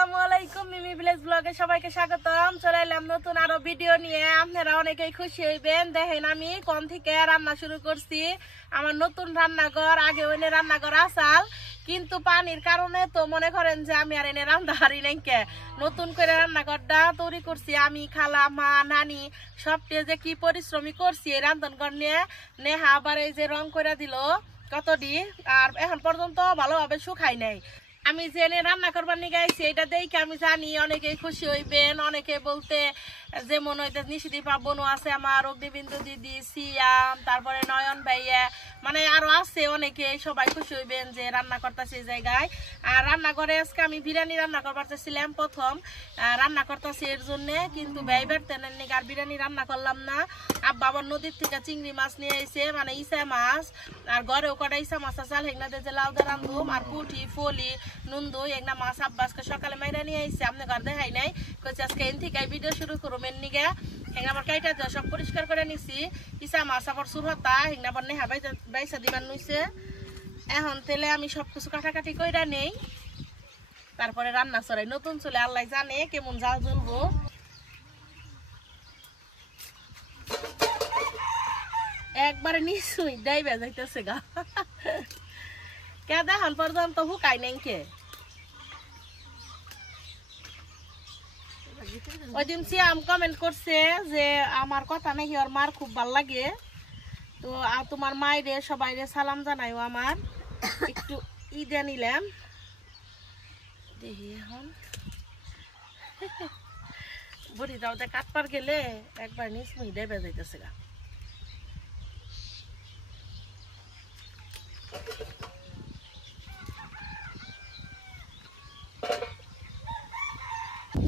আসসালামু আলাইকুম মিমি ভিলেজ ব্লগে সবাইকে স্বাগতম। চলে এলাম নতুন আরো ভিডিও নিয়ে। আপনারা অনেকেই খুশি হইবেন। দেখেন আমি কোন থেকে রান্না শুরু করছি। আমার নতুন রান্নাঘর, আগে ওইনে রান্নাঘর আসাল, কিন্তু পানির কারণে তো মনে করেন যে আমি আর এনে রান্না হারি নাই। নতুন করে রান্নাঘরটা তৈরি করছি আমি, খালা, মা, নানি সবটিয়ে যে কি পরিশ্রমী করছি এই রান্ধনঘর নিয়ে। নেহা আবার এই যে রং করে দিল কতটি, আর এখন পর্যন্ত ভালোভাবে শুকাই নাই। আমি জেনে রান্না করবার নিয়ে গাইছি, এটা দেখে আমি জানি অনেকেই খুশি হইবেন। অনেকে বলতে যেমন হইতে নিশিদীপা বোনও আছে, আমার অগ্নিবিন্দু দিদি, সিয়াম, তারপরে নয়ন ভাইয়া, মানে আরো আছে অনেকে, সবাই খুশি হইবেন যে রান্না করতেছি এই জায়গায়। আর রান্নাঘরে আজকে আমি বিরিয়ানি রান্না করবার চাইছিলাম, প্রথম রান্না করতেছি এর জন্যে, কিন্তু ব্যয়বার তেনের নিকে আর বিরিয়ানি রান্না করলাম না। আব্বা আবার নদীর থেকে চিংড়ি মাছ নিয়ে আইছে, মানে ইসা মাছ, আর ঘরেও কটা ইসা মাছ চাল হেগনা দিয়ে লাউ দিয়ে রান্ধুম, আর পুঁটি ফলি নুন্দু এগনা মাছ আব্বা আজকে সকালে মাইরা নিয়ে আইছে। আপনি ঘর দেখাই নাই, কইছে আজকে এন থেকে ভিডিও শুরু করুম এর নিগে। হেগনা আবার কাইটা দিয়ে সব পরিষ্কার করে নিছি। ইসা মাছ আবার সুরহতা হেগনা আবার নেহা বাইসা দিবার নইছে। এখন তেলে আমি সবকিছু কাটাকাটি কইরা নেই, তারপরে রান্না চড়াই। নতুন চলে আল্লাহ জানে কেমন জাল জ্বলবো। একবারে নিশ্চয়ই ডাইবা যাইতেছে গা, কে দেখান পর্যন্ত হুকাই নাই কে। ওই দিন সিয়াম কমেন্ট করছে যে আমার কথা নাকি ওর মার খুব ভাল লাগে, তো তোমার মায়েরে সবাই সালাম জানাইও আমার। একটু ঈদে নিলাম দেখি। এখন বড়ি দাও দে কাটবার গেলে একবার নিশ্চয়ই ডাইবা যাইতেছে গা।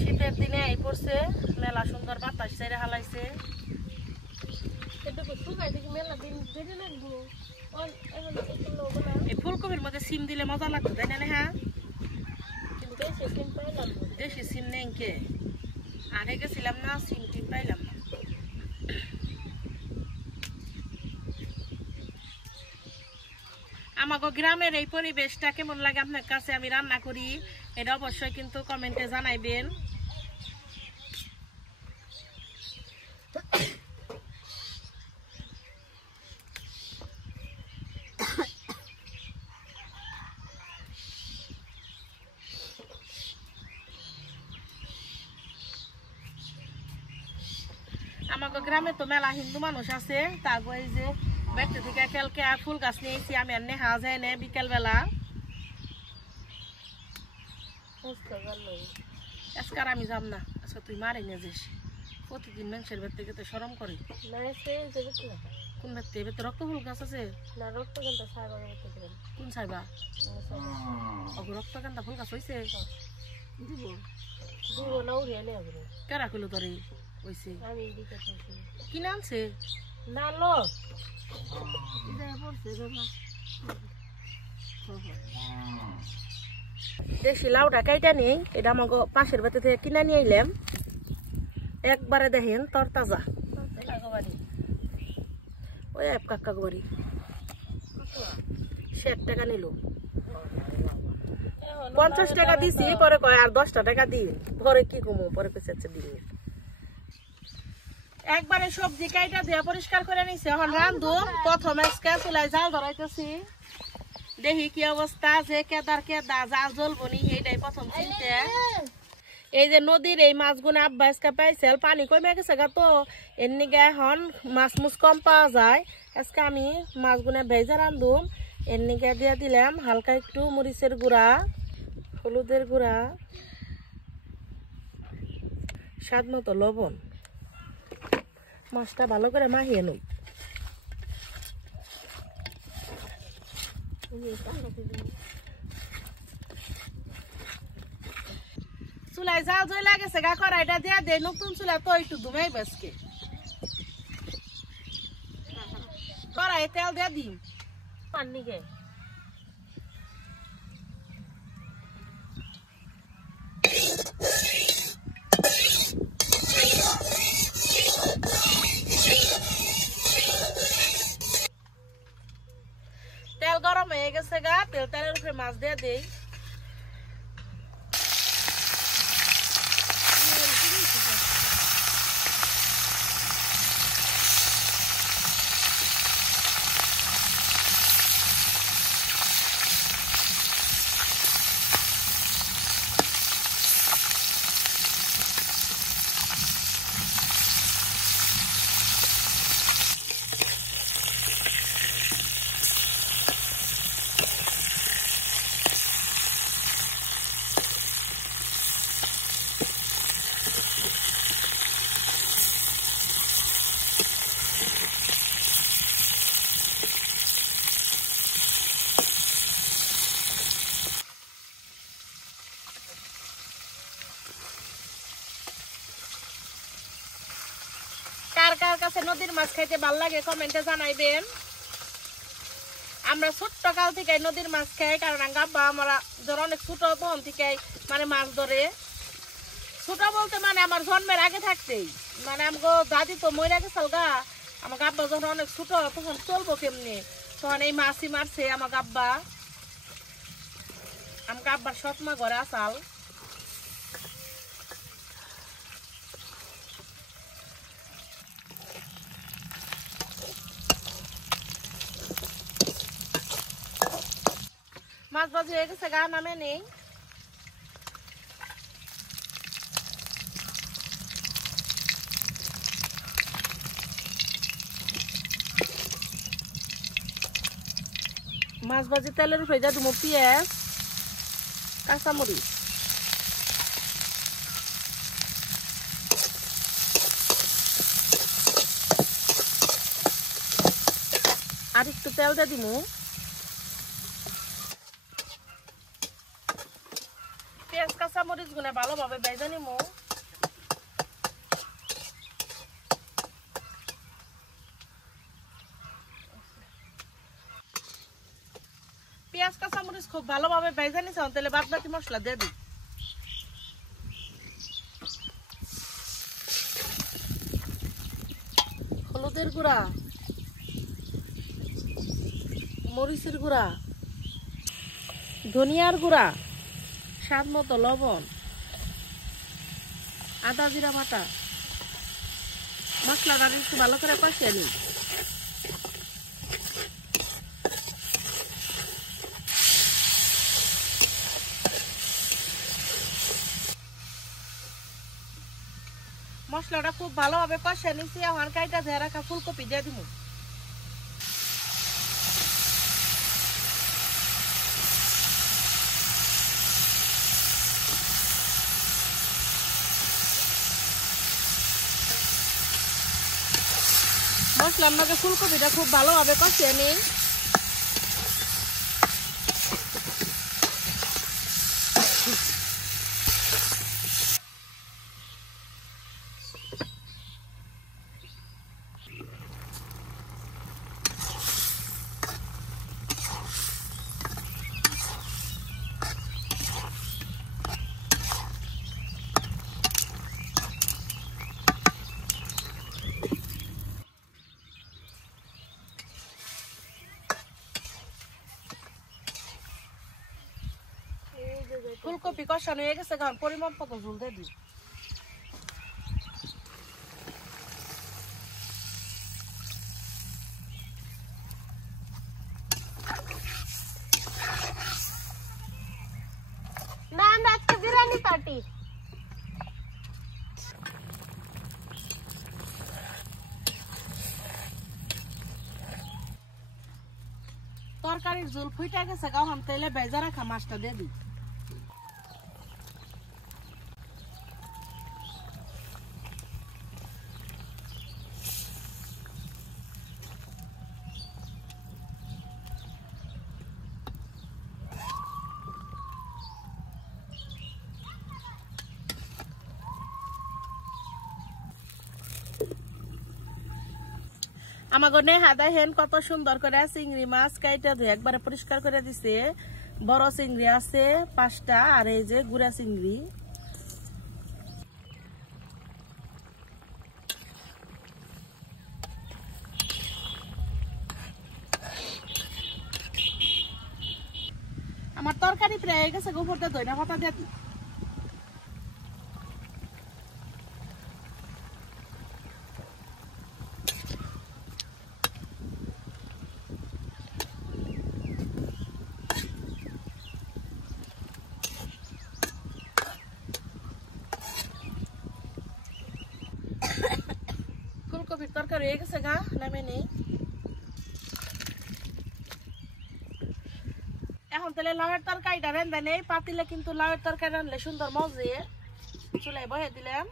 শীতের দিনে এই পড়ছে মেলা সুন্দর বাতাস ছেড়ে হালাইছে। এই ফুলকপির মধ্যে সিম দিলে মজা লাগতো, তাই না? হ্যাঁ, দেশি সিম নেই কে, আগে গেছিলাম না, সিম টিম পাইলাম না। আমাকে গ্রামের এই পরিবেশটা কেমন লাগে আপনার কাছে, আমি রান্না করি, এটা অবশ্যই কিন্তু কমেন্টে জানাইবেন। আমাকে গ্রামে তো মেলা হিন্দু মানুষ আছে, তারপর এই যে ব্যক্তি থেকে কালকে ফুল গাছ নিয়েছি আমি, আর নেহা যায় না বিকেল বেলা। আজকার আমি যাব না, আজকে তুই মারে নিয়ে যাস। প্রতিদিন মানুষের বের থেকে তো সরম করে। কোন ব্যক্তি এবার তো রক্ত ফুল গাছ আছে না? কোন সাইবা রক্তকান্তা ফুল গাছ হয়েছে? কেরা করলো তোরে হয়েছে? কিনে আনছে না লো দেশি লাউটা কাইটা নেই, এটা আমাকে পাশের বাড়ি থেকে কিনে নিয়ে এলাম। একবারে দেখেন তরতাজা, ওই এক কাকা বাড়ি 60 টাকা নিল। 50 টাকা দিছি, পরে কয় আর 10 টাকা দিন, পরে কি কমো, পরে পেছে দিন। একবারে সবজি কাইটা দিয়ে পরিষ্কার করে নিছে। এখন রান্ধু, প্রথম আজকে চুলাই জাল ধরাইতেছি, দেখি কি অবস্থা, যে কেদার কেদা জাল জ্বলবো নি এইটাই প্রথম চিন্তা। এই যে নদীর এই মাছগুলো আব্বা আজকে পাইছে, পানি কমে গেছে গা, তো এর নিগে এখন মাছ মুছ কম পাওয়া যায়। আজকে আমি মাছগুলো ভেজা রান্ধুম, এর নিগে দিয়ে দিলাম হালকা একটু মরিচের গুঁড়া, হলুদের গুঁড়া, স্বাদ মতো লবণ। মাছটা ভালো করে মাখিয়ে নই। চুলাই জাল জ্বলা গেছে গা, কড়াইটা দিয়া দে, নতুন চুলা তো একটু ধুমাই বাসকে। কড়াই তেল দিয়া দিম পানিকে। তেল গরম হয়ে গেছে গা, তেলের উপরে মাছ দিয়ে দেই। কাছে নদীর মাছ খাইতে ভালো লাগে কমেন্টে জানাইবেন। আমরা ছোট্ট কাল থেকে নদীর মাছ খাই, কারণ আব্বা আমরা ধর অনেক ছোট তখন থেকে মানে মাছ ধরে। ছোট বলতে মানে আমার জন্মের আগে থাকতেই, মানে আমাকে দাদি তো মরে গেছিল গা, আমাকে আব্বা যখন অনেক ছোট তখন চলবো কেমনি, তখন এই মাছই মারছে আমাকে আব্বা। আমাকে আব্বার সৎমা ঘরে আসাল। মাছ ভাজি হয়ে গেছে গা, নামে নেই। মাছ ভাজি তেলের উপরে যা দেবো পেঁয়াজ, কাঁচামরিচ, আর একটু তেল দিয়ে দিব। পেঁয়াজ কাঁচামরিচ গুলো ভালোভাবে ভেজে নিব। পেঁয়াজ কাঁচামরিচ খুব ভালোভাবে ভেজে নিছে, তাহলে বাদ বাকি মশলা দিয়ে দিই। হলুদের গুঁড়া, মরিচের গুঁড়া, ধনিয়ার গুঁড়া, স্বাদ মতো লবণ, আদা জিরা বাটা। মশলাটা একটু ভালো করে কষিয়ে নিই। মশলাটা খুব ভালোভাবে কষিয়ে নিচ্ছি। এখন কাইটা ধরে রাখা ফুলকপি দিয়ে দিব। মশলার মধ্যে ফুলকপিটা খুব ভালোভাবে কষিয়ে নিই। ফুলকপি কষানো হয়ে গেছে, কারণ পরিমাণ মতো ঝোল দিয়ে দিই। না আমরা আজকে বিরিয়ানি পার্টি। তরকারির ঝোল ফুটে গেছে, এখন তেলে ভেজে রাখা মাছটা দিয়ে দিই। আমাকে নেহা দেখেন কত সুন্দর করে চিংড়ি মাছ কাইটা ধুয়ে একবারে পরিষ্কার করে দিছে। বড় চিংড়ি আছে 5টা, আর এই যে গুড়া চিংড়ি। আমার তরকারি প্রায় হয়ে গেছে, গোবরটা ধইনা পাতা দিয়ে দিই। ফুলকপির তরকারি হয়ে গেছে গা, নামে নেই। এখন তাহলে লাউয়ের তরকারিটা রান্না নেই পাতিলে, কিন্তু লাউয়ের তরকারি রান্নলে সুন্দর মজে। চুলায় বয়ে দিলাম,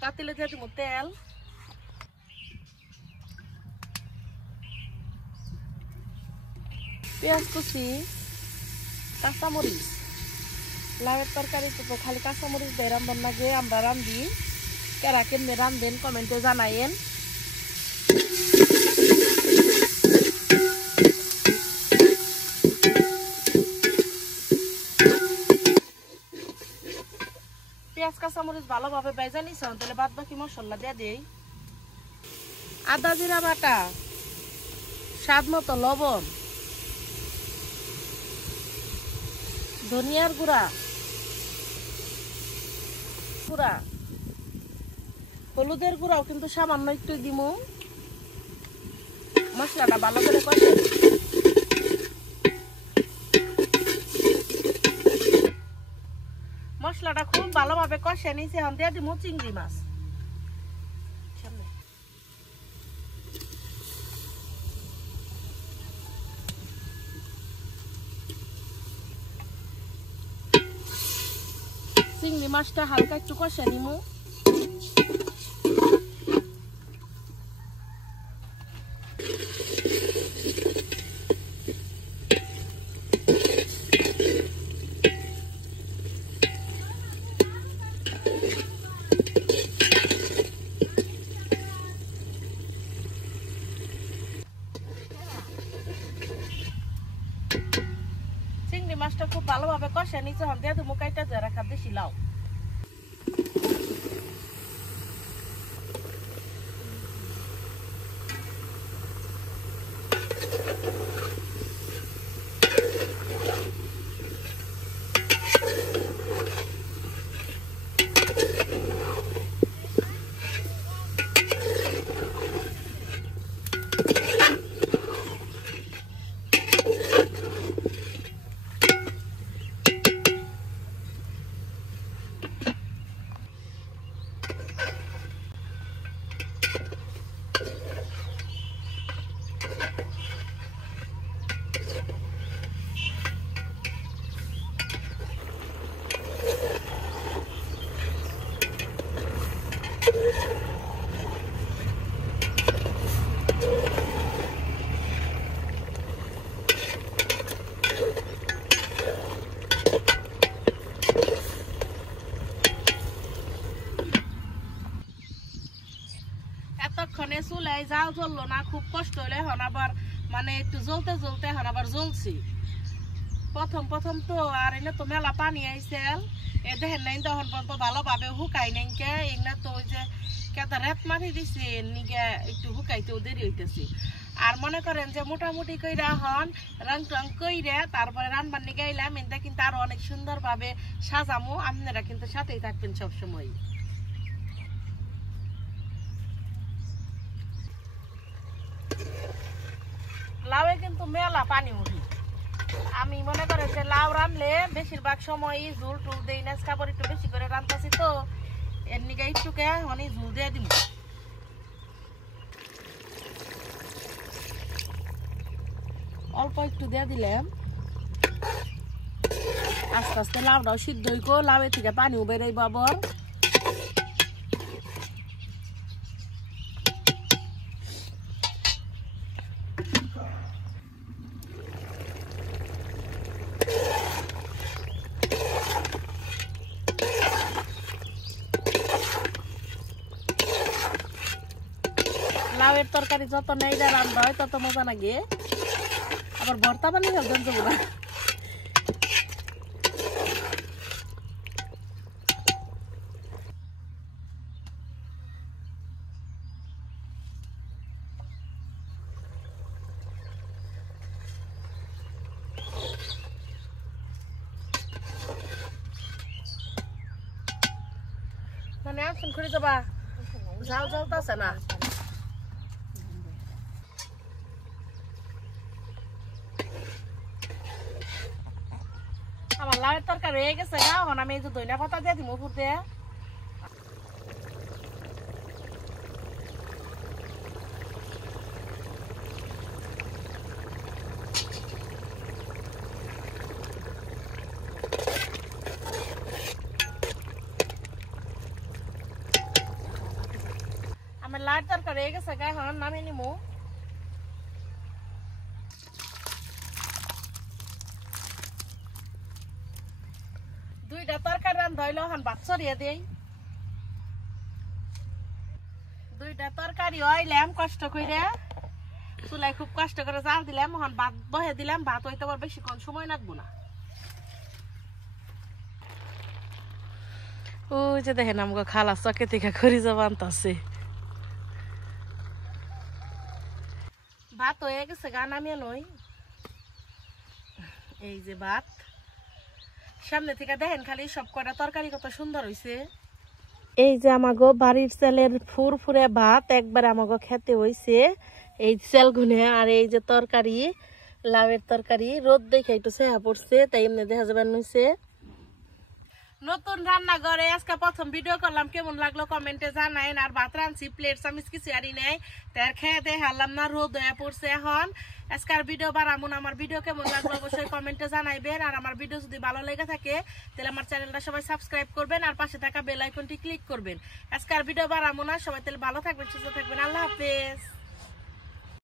পাতিলে দিয়ে দিব তেল, পেঁয়াজ কুচি, কাঁচামরিচ। লাউয়ের তরকারি তো খালি কাঁচামরিচ দিয়ে রান্ধন লাগে, আমরা রান্ধি। কেরা কেমনে রান্ধেন কমেন্টে জানাইন। পেঁয়াজ কাঁচামরিচ ভালোভাবে ভেজে নিছি তাহলে বাদ বাকি মশলা দিয়ে দেই আদা জিরা বাটা স্বাদ মতো লবণ ধনিয়ার গুঁড়া গুঁড়া হলুদের গুঁড়াও কিন্তু সামান্য একটু দিমু মশলাটা ভালো করে কষে মশলাটা খুব ভালোভাবে কষে নিয়েছি এখন দিয়ে দিমু চিংড়ি মাছ চিংড়ি মাছটা হালকা একটু কষে নিমু চিংড়ি মাছটা খুব ভালোভাবে কষে নিচে হন দিয়ে দেবো কাইটা দিয়ে রাখা দেশি লাউ এতক্ষণে চুলায় জাল জ্বললো না খুব কষ্ট হলে এখন আবার মানে একটু জ্বলতে জ্বলতে এখন আবার জ্বলছি প্রথম প্রথম তো আর এনে তো মেলা পানি আইসেল এ দেখেন নাই তখন পর্যন্ত ভালোভাবে হুকাই নাই কে এনে তো ওই যে কেদা রেত মারি দিছে নিগে একটু হুকাইতেও দেরি হইতেছি আর মনে করেন যে মোটামুটি কইরা হন রং টং কইরে তারপরে রান্নার নিগে আইলাম এটা কিন্তু আরো অনেক সুন্দর ভাবে সাজামু আপনারা কিন্তু সাথেই থাকবেন সবসময় লাউয়ে কিন্তু মেলা পানি উঠি আমি মনে করেন যে লাউ রানলে বেশিরভাগ সময় ঝুল টুল দেই না খাবার একটু বেশি করে রান্তাছি তো এর নিগে একটুকে অনেক ঝুল দিয়ে দিব অল্প একটু দিয়ে দিলাম আস্তে আস্তে লাউটাও সিদ্ধ হইকো লাউয়ের থেকে পানিও বেরোইব আবার লাউয়ের তরকারি যত নেইরা রান্না হয় তত মজা লাগে আবার ভর্তা বানিয়ে ফেলবেন যাবো না মানে আসুন করে যাবা ঝাল জ্বলতেছে না আমার লাউয়ের তরকারি হয়ে গেছে গা এখন আমি এই যে ধনিয়া পাতা দিয়ে দিব উপর দিয়ে আমার লাউয়ের তরকারি হয়ে গেছে গা এখন নামিয়ে নিমু দুইটা তরকারি রান্না হইলো এখন ভাত ছড়িয়ে দেই দুইটা তরকারি হইলাম কষ্ট করে চুলাই খুব কষ্ট করে জাল দিলাম এখন ভাত বহে দিলাম ভাত হইতে আবার বেশিক্ষণ সময় লাগবো না ওই যে দেখেন আমাকে খালা চকে থেকে খড়ি যাবা আনতাছে। ভাত হয়ে গেছে, গা নামিয়ে নই। এই যে ভাত, সামনে থেকে দেখেন খালি সব কটা তরকারি কত সুন্দর হয়েছে। এই যে আমাগো বাড়ির চালের ফুরফুরে ভাত একবার আমাগো খেতে হইছে। এই চাল গুনে আর এই যে তরকারি, লাউয়ের তরকারি, রোদ দেখে একটু চেহারা পড়ছে তাই এমনি দেখা যাবে হইছে। নতুন রান্নাঘরে আজকে প্রথম ভিডিও করলাম, কেমন লাগলো কমেন্টে জানাইন। আর ভাত রাঁধছি, প্লেট চামিচ কিছু আরি নাই, তার খেয়ে দিয়ে হারলাম না, রোদ হয়ে পড়ছে এখন। আজকের ভিডিও বানাবো না, আমার ভিডিও কেমন লাগলো অবশ্যই কমেন্টে জানাইবেন। আর আমার ভিডিও যদি ভালো লেগে থাকে তাহলে আমার চ্যানেলটা সবাই সাবস্ক্রাইব করবেন আর পাশে থাকা বেল আইকনটি ক্লিক করবেন। আজকের ভিডিও বানাবো না, সবাই তাহলে ভালো থাকবেন, সুস্থ থাকবেন, আল্লাহ হাফেজ।